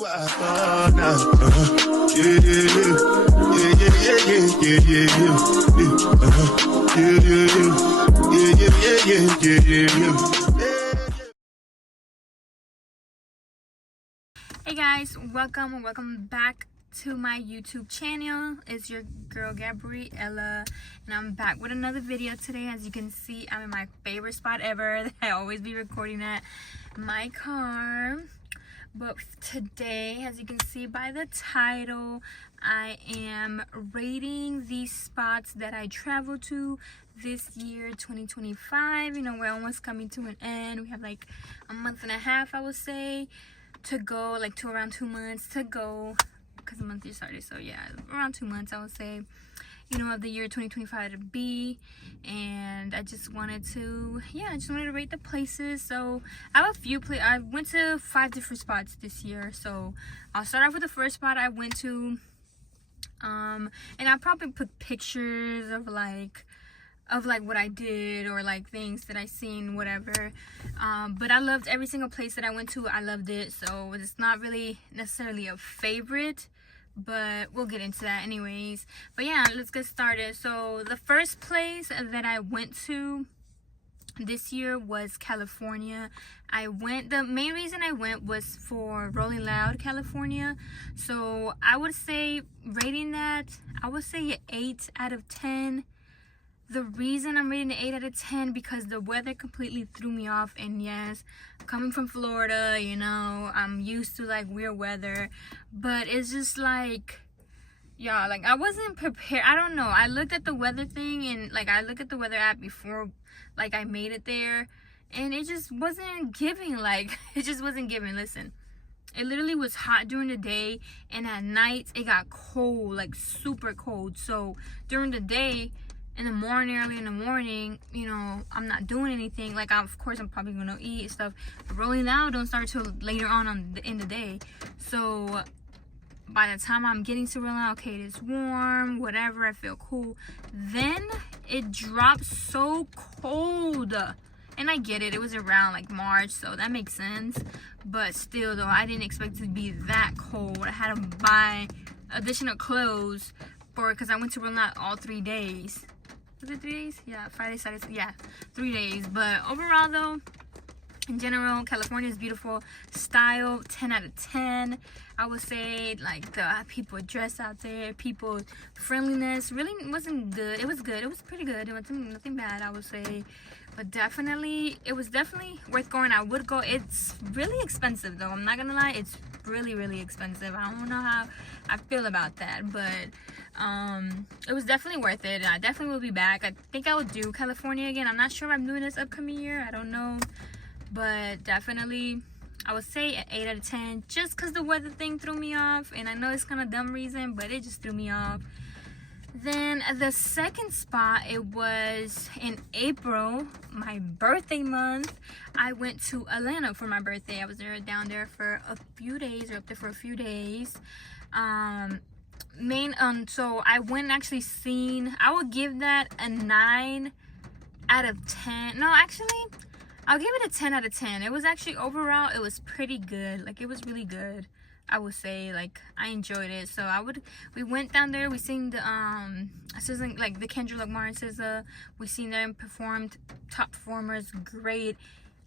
Hey guys, welcome back to my YouTube channel. It's your girl Gabriella, and I'm back with another video today. As you can see, I'm in my favorite spot ever that I always be recording at, my car. But today, as you can see by the title, I am rating these spots that I traveled to this year, 2025. You know, we're almost coming to an end. We have like a month and a half, I would say, to go, like to around 2 months to go, because the month just started. So yeah, around 2 months, I would say, you know, of the year 2025 to be. And I just wanted to, I just wanted to rate the places. So I have a few I went to 5 different spots this year. So I'll start off with the first spot I went to, and I'll probably put pictures of like what I did, or like things that I seen, whatever. But I loved every single place that I went to. I loved it. So it's not really necessarily a favorite, but we'll get into that anyways. But yeah, let's get started. So the first place that I went to this year was California. The main reason I went was for Rolling Loud, California. So I would say, rating that, I would say an 8 out of 10. The reason I'm rating an 8 out of 10, because the weather completely threw me off. And yes, coming from Florida, you know, I'm used to like weird weather, but it's just like, yeah, like I wasn't prepared. I don't know, I looked at the weather thing, and like I looked at the weather app before like I made it there, and it just wasn't giving. Like it just wasn't giving. Listen, it literally was hot during the day, and at night it got cold, like super cold. So during the day, in the morning, early in the morning, you know, I'm not doing anything. Like, of course, I'm probably gonna eat and stuff. But Rolling Loud don't start till later on in the day. So by the time I'm getting to Rolling Loud, okay, it's warm, whatever, I feel cool. Then it drops so cold. And I get it, it was around like March, so that makes sense. But still though, I didn't expect it to be that cold. I had to buy additional clothes because I went to Rolling Loud all 3 days. Was it 3 days? Yeah, Friday, Saturday, yeah, 3 days. But overall though, in general, California is beautiful. Style, 10 out of 10. I would say, like, the people dressed out there, people friendliness really wasn't good. It was good. It was pretty good. It wasn't nothing bad, I would say. But definitely, it was definitely worth going. I would go. It's really expensive though, I'm not gonna lie. It's really, really expensive. I don't know how I feel about that, but it was definitely worth it. I definitely will be back. I think I would do California again. I'm not sure if I'm doing this upcoming year, I don't know, but definitely I would say an 8 out of 10, just because the weather thing threw me off. And I know it's kind of dumb reason, but it just threw me off. Then the second spot, it was in April, my birthday month. I went to Atlanta for my birthday. I was down there for a few days, or up there for a few days. So I went and actually seen, I would give that a 9 out of 10. No, actually, I'll give it a 10 out of 10. It was actually, overall, it was pretty good. Like, it was really good, I would say. Like, I enjoyed it. So we went down there, we seen the like the Kendrick Lamar SZA. We seen them performed, top performers, great.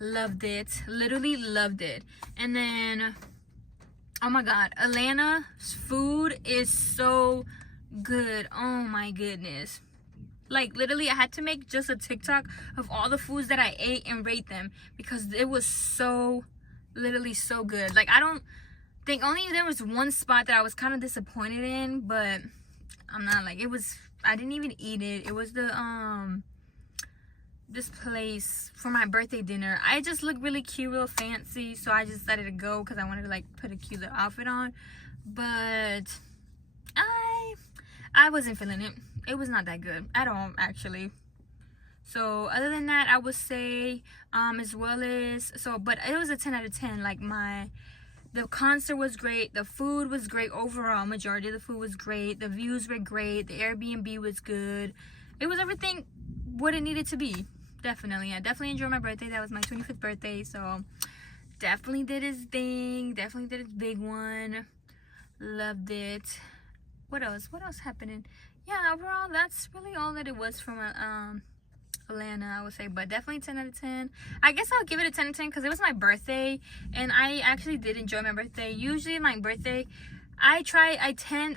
Loved it, literally loved it. And then, oh my god, Atlanta's food is so good. Oh my goodness. Like, literally, I had to make just a TikTok of all the foods that I ate and rate them, because it was so, literally so good. Like, I don't think, only there was one spot that I was kind of disappointed in, but I'm not, like, it was, I didn't even eat it. It was the this place for my birthday dinner. I just looked really cute, real fancy, so I just decided to go because I wanted to like put a cute little outfit on. But I wasn't feeling it. It was not that good at all, actually. So other than that, I would say as well as, so, but it was a 10 out of 10. Like, the concert was great, the food was great overall, majority of the food was great, the views were great, the Airbnb was good. It was everything what it needed to be. Definitely, I definitely enjoyed my birthday. That was my 25th birthday, so definitely did his thing, definitely did his big one. Loved it. What else happening? Yeah, overall that's really all that it was from Atlanta, I would say. But definitely 10 out of 10. I guess I'll give it a 10 out of 10 because it was my birthday, and I actually did enjoy my birthday. Usually my birthday, I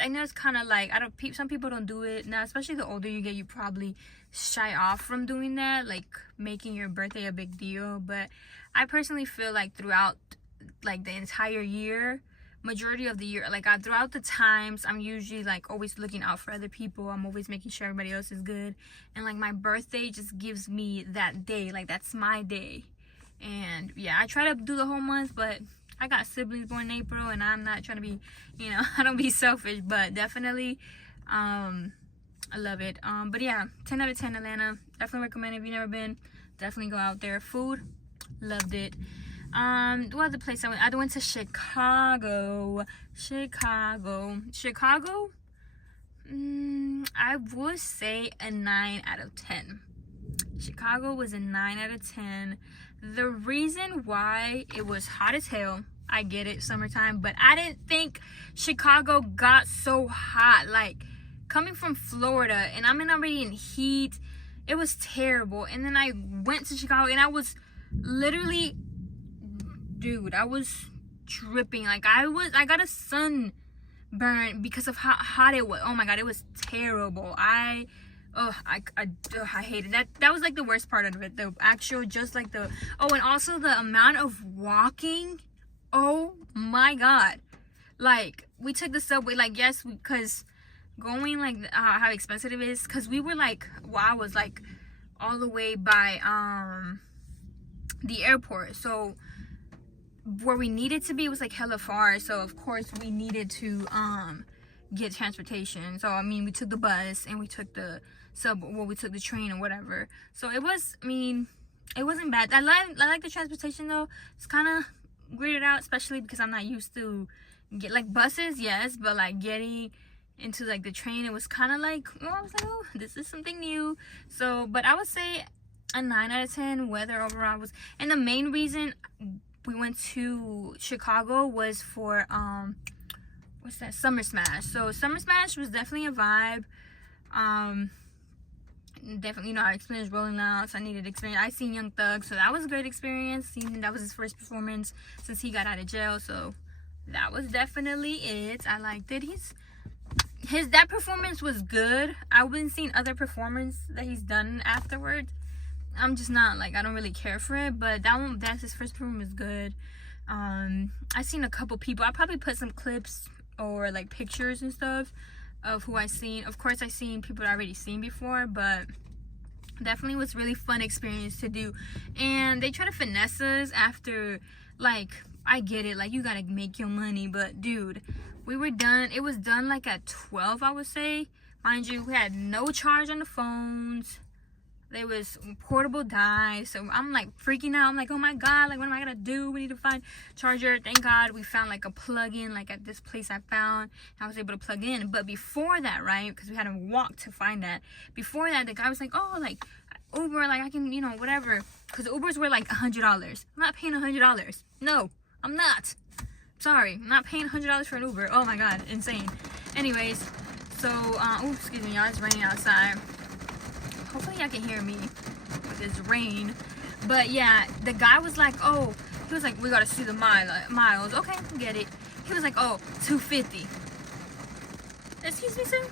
know it's kind of like, some people don't do it now, especially the older you get. You probably shy off from doing that, like making your birthday a big deal. But I personally feel like throughout like the entire year, majority of the year, like throughout the times, I'm usually like always looking out for other people. I'm always making sure everybody else is good, and like my birthday just gives me that day, like that's my day. And yeah, I try to do the whole month, but I got siblings born in April, and I'm not trying to be, you know, I don't be selfish, but definitely I love it. But yeah, 10 out of 10 Atlanta. Definitely recommend it if you've never been. Definitely go out there. Food, loved it. What other place I went? I went to Chicago. I would say a 9 out of 10. Chicago was a 9 out of 10. The reason why, it was hot as hell. I get it, summertime, but I didn't think Chicago got so hot. Like, coming from Florida, and I'm already in heat, it was terrible. And then I went to Chicago, and I was literally, dude, I was dripping. Like, I got a sunburn because of how hot it was. Oh my god, it was terrible. I hated that. That was like the worst part of it. The actual, just like the, and also the amount of walking. Oh my god. Like, we took the subway, like, yes, because going, like, how expensive it is, because we were like, well, I was like all the way by the airport, so where we needed to be was like hella far. So of course we needed to get transportation. So I mean, we took the bus and we took the we took the train or whatever. So it was, I mean, it wasn't bad. I like the transportation though. It's kind of weirded out, especially because I'm not used to get like buses, yes, but like getting into like the train, it was kind of like, well, I was like, oh, this is something new. So, but I would say a 9 out of 10. Weather overall was, and the main reason we went to Chicago was for what's that, Summer Smash. So Summer Smash was definitely a vibe. Definitely, you know, I experienced Rolling Loud, so I needed experience. I seen Young Thug, so that was a great experience. Seeing that was his first performance since he got out of jail, so that was definitely it. I liked it. That performance was good. I wouldn't seen other performance that he's done afterwards. I'm just not, like, I don't really care for it, but that's his first performance was good. I seen a couple people. I probably put some clips or like pictures and stuff of who I seen. Of course, I seen people I already seen before, but definitely was really fun experience to do. And they try to finesse us after, like, I get it, like, you gotta make your money, but dude, we were done. It was done like at 12, I would say. Mind you, we had no charge on the phones. There was portable dies, so I'm like freaking out. I'm like, oh my god, like, what am I gonna do? We need to find charger. Thank god we found like a plug-in, like at this place I found. I was able to plug in. But before that, right, because we had to walk to find that. Before that, the guy was like, oh, like Uber, like I can, you know, whatever. Because Ubers were like $100. I'm not paying $100. No, I'm not. Sorry, I'm not paying $100 for an Uber. Oh my god, insane. Anyways, so oh, excuse me, y'all, it's raining outside. Hopefully y'all can hear me with this rain. But yeah, the guy was like, oh, he was like, we gotta see the miles. Okay, get it. He was like, oh, 250. Excuse me, sir?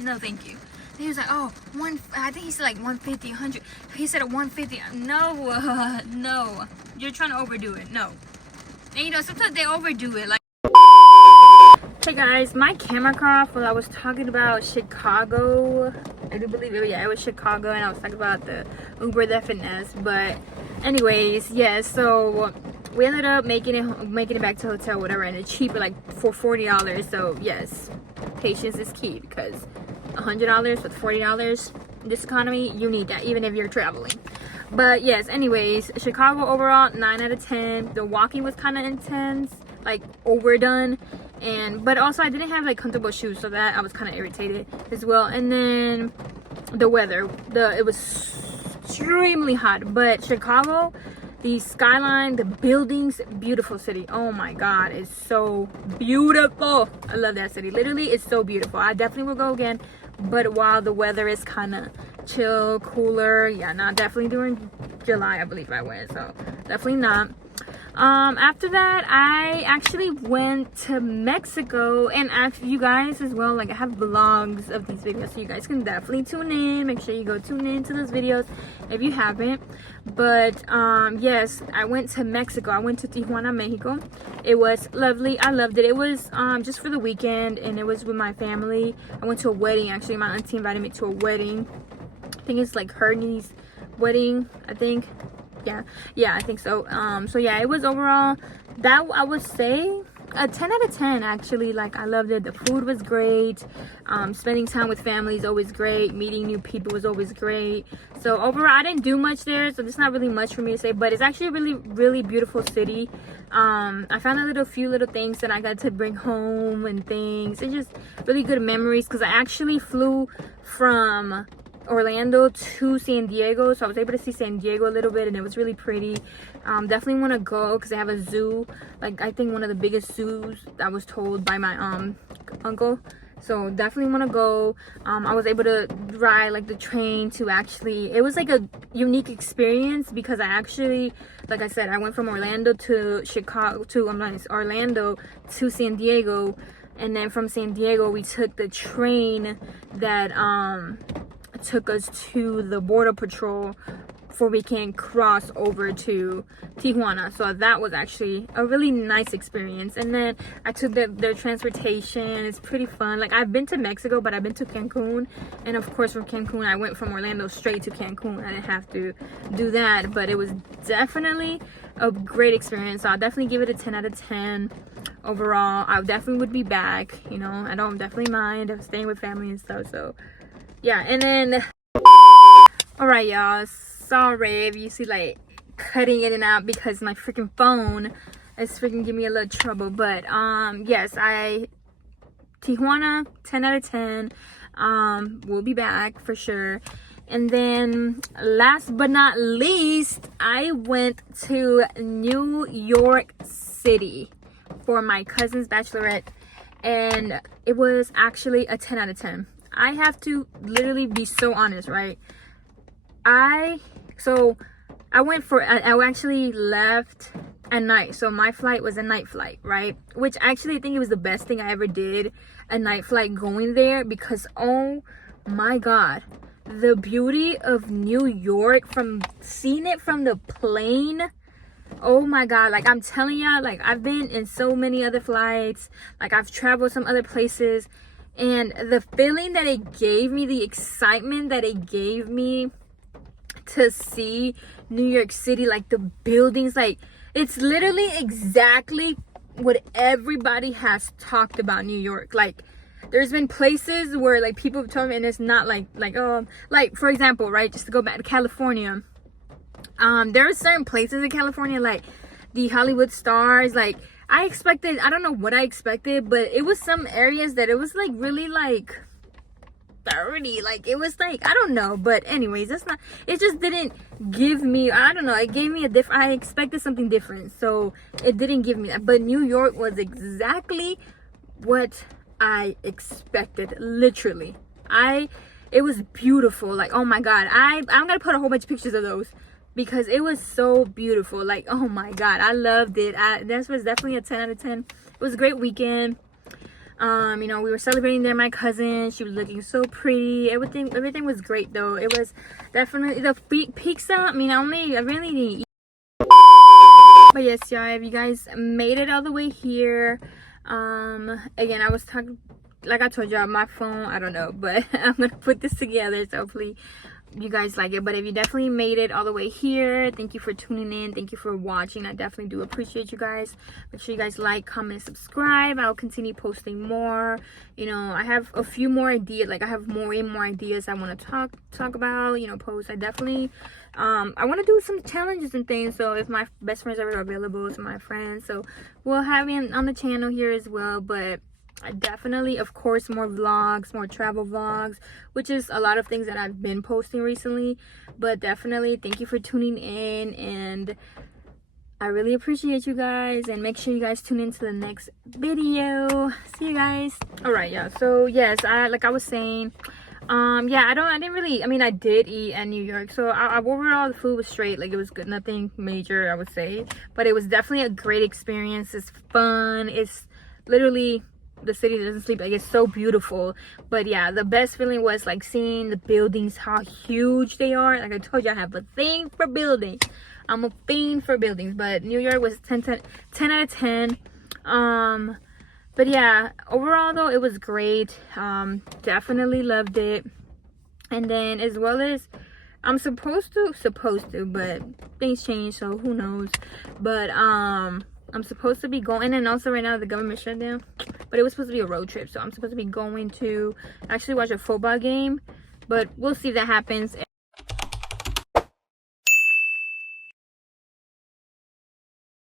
No, thank you. He was like, oh, I think he said like 150, 100. He said a 150. No, no. You're trying to overdo it. No. And you know, sometimes they overdo it. Like, hey guys, my camera cut off while I was talking about Chicago. I do believe it, yeah, it was Chicago, and I was talking about the Uber, the finesse. But anyways, yeah, so we ended up making it back to the hotel, whatever, and it's cheaper, like for $40. So yes, patience is key, because $100 with $40 in this economy, you need that, even if you're traveling. But yes, anyways, Chicago overall 9 out of 10. The walking was kind of intense, like overdone. But also I didn't have like comfortable shoes, so that I was kind of irritated as well. And then the weather, it was extremely hot. But Chicago, the skyline, the buildings, beautiful city. Oh my god, it's so beautiful. I love that city. Literally, it's so beautiful. I definitely will go again, but while the weather is kind of chill, cooler. Yeah, not definitely during July, I believe I went, so definitely not. After that, I actually went to Mexico, and you guys as well, like I have vlogs of these videos, so you guys can definitely tune in. Make sure you go tune in to those videos if you haven't. But yes, I went to Mexico. I went to Tijuana, Mexico. It was lovely. I loved it. It was just for the weekend, and it was with my family. I went to a wedding. Actually, my auntie invited me to a wedding. I think it's like her niece's wedding, I think. Yeah, I think so. So yeah, it was overall, that I would say a 10 out of 10 actually. Like, I loved it. The food was great. Spending time with family is always great. Meeting new people was always great. So overall, I didn't do much there, so there's not really much for me to say, but it's actually a really beautiful city. I found a few little things that I got to bring home and things. It's just really good memories, because I actually flew from Orlando to San Diego, so I was able to see San Diego a little bit, and it was really pretty. Definitely want to go because they have a zoo, like I think one of the biggest zoos, I was told by my uncle. So definitely want to go. I was able to ride like the train to actually, it was like a unique experience, because I actually, like I said, I went from Orlando to Orlando to San Diego, and then from San Diego we took the train that took us to the border patrol before we can cross over to Tijuana. So that was actually a really nice experience. And then I took their transportation. It's pretty fun. Like, I've been to Mexico, but I've been to Cancun, and of course from Cancun I went from Orlando straight to Cancun. I didn't have to do that, but it was definitely a great experience. So I'll definitely give it a 10 out of 10 overall. I definitely would be back, you know. I don't definitely mind staying with family and stuff. So yeah. And then all right, y'all, sorry if you see like cutting in and out, because my freaking phone is freaking giving me a little trouble. But yes, Tijuana, 10 out of 10. We'll be back for sure. And then last but not least, I went to New York City for my cousin's bachelorette, and it was actually a 10 out of 10. I have to literally be so honest, right? I actually left at night. So my flight was a night flight, right? Which I actually think it was the best thing I ever did, a night flight going there, because oh my god, the beauty of New York, from seeing it from the plane, oh my god. Like, I'm telling y'all, like, I've been in so many other flights, like I've traveled some other places, and the feeling that it gave me, the excitement that it gave me to see New York City, like the buildings, like it's literally exactly what everybody has talked about New York. Like, there's been places where like people have told me, and it's not like for example, right, just to go back to California, there are certain places in California, like the Hollywood stars, like I expected, I don't know what I expected, but it was some areas that it was like really like dirty, like it was like, I don't know. But anyways, that's not, it just didn't give me, I don't know, it gave me a different, I expected something different, so it didn't give me that. But New York was exactly what I expected, literally. It was beautiful, like oh my god. I'm gonna put a whole bunch of pictures of those, because it was so beautiful. Like, oh my god, I loved it. This was definitely a 10 out of 10. It was a great weekend. You know, we were celebrating there, my cousin, she was looking so pretty. Everything was great though. It was definitely the pizza, I mean, I really didn't eat. But yes, y'all, if you guys made it all the way here, again, I was talking, like I told y'all, my phone, I don't know, but I'm gonna put this together, so hopefully you guys like it. But if you definitely made it all the way here, thank you for tuning in, thank you for watching. I definitely do appreciate you guys. Make sure you guys like, comment, subscribe. I'll continue posting more. You know, I have a few more ideas, like I have way more ideas I want to talk about, you know, post. I definitely I want to do some challenges and things, so if my best friends are available, to my friends, so we'll have him on the channel here as well. But definitely, of course, more vlogs, more travel vlogs, which is a lot of things that I've been posting recently. But definitely thank you for tuning in, and I really appreciate you guys, and make sure you guys tune into the next video. See you guys. All right, yeah, so yes, like I was saying, yeah, I did eat at New York, so overall the food was straight. Like, it was good, nothing major, I would say, but it was definitely a great experience. It's fun. It's literally, the city doesn't sleep. Like, it's so beautiful. But yeah, the best feeling was like seeing the buildings, how huge they are. Like I told you, I have a thing for buildings. I'm a fiend for buildings. But New York was 10 out of 10. But yeah, overall though, it was great. Definitely loved it. And then, as well as, I'm supposed to, but things change, so who knows. But I'm supposed to be going, and also right now the government shut down, but it was supposed to be a road trip, so I'm supposed to be going to actually watch a football game, but we'll see if that happens.